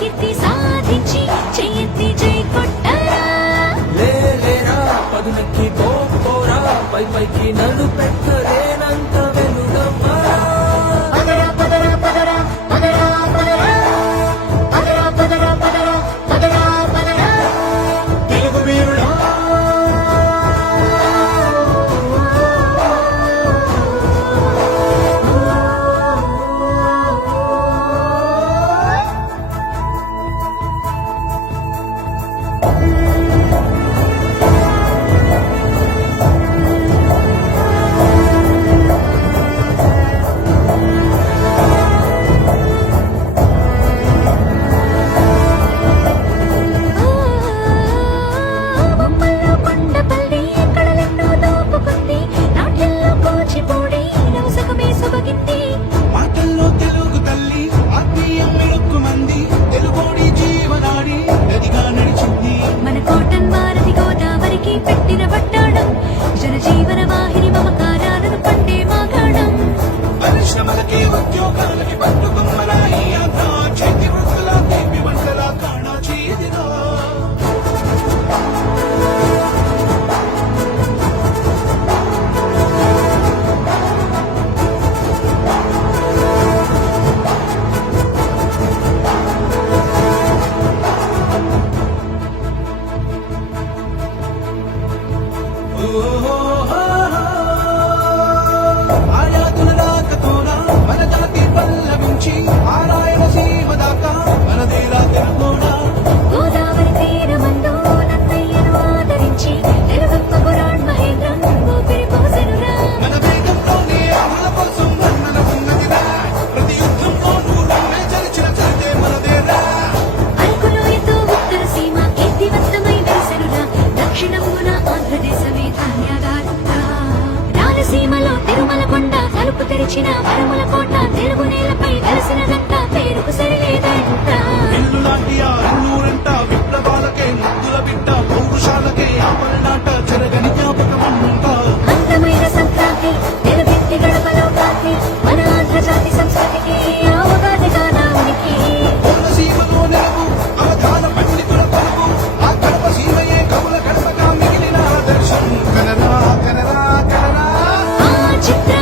కీర్తి సాధించి చెయ్యెత్తి జై కొట్టరా లేరా పదునెక్కి పోరా పై పైకి నన్ను పెట్టలేనంత వెలుగమ్మరా పదరా పదరా పదరా పదరా పదరా పదరా పదరా పదరా పదరా పదరా తెలుగు వీరుడా బొమ్మల్లో కొండపల్లి కళలెన్నో దోపుకుంది నాట్యంలో కూచిపూడి నవసకమే సొబగింది మాటల్లో తెలుగు తల్లి ఆత్మీయం మెరుక్కు మంది తెలుగోడి జీవనాడి నదిగా నడిచింది మన కోటన్ భారతి గోదావరికి పెట్టిన పట్టాడం జనజీవన వాహిని మమకారాలను పండే మాగాణం పరిశ్రమలకి ఉద్యోగాలకి పట్టుకొమ్మల ఈ ఆంధ్ర చేతి వృత్తుల తీపి వంటల కాణా చీదిరా ఆయాతుల రాకతోన మన జాతి పల్లవించి ఆరాయణ సీమ దాకా మనదేలా తెలుగోడా గోదావరి తీరమందు నన్నయ్యను ఆదరించి తెలుగప్ప పురాణ్ మహేంద్రం ఊపిరి పోసెనురా మన వేగంలోనే అమల కోసం మన్నన ఉన్నదిరా ప్రతి యుద్ధంలో నూరునే చరిచిన చరితే మనదేరా అరకులో ఎంతో ఉత్తర సీమ కీర్తివంతమై వెలిసెనురా దక్షిణమున ఆంధ్రదేశమే ధాన్యాగారంగా రాయలసీమలో తిరుమల కొండ తలుపు తెరిచిన వరముల కోట తెలుగు నేలపై వెలసినదంట పేరుకు సరిలేదంట ఇల్లు లాంటి ఆ ఇల్లూరంట విప్లవాలకే ముద్దుల బిడ్డ పౌరుషాలకే ఆపలనాట జరగని జ్ఞాపకమంట అందమైన సంక్రాంతి తెలుగెత్తి గడపలో కాంతి మన ఆంధ్రజాతి సంస్కృతికి అవగాహనగా నా ఉనికి కోనసీమలో నెలవు అవధాన పండితుల పలువు ఆ కడప సీమయే కవుల కడపగా మిగిలిన ఆదర్శం కనరా కనరా కనరా ఆ చిత్ర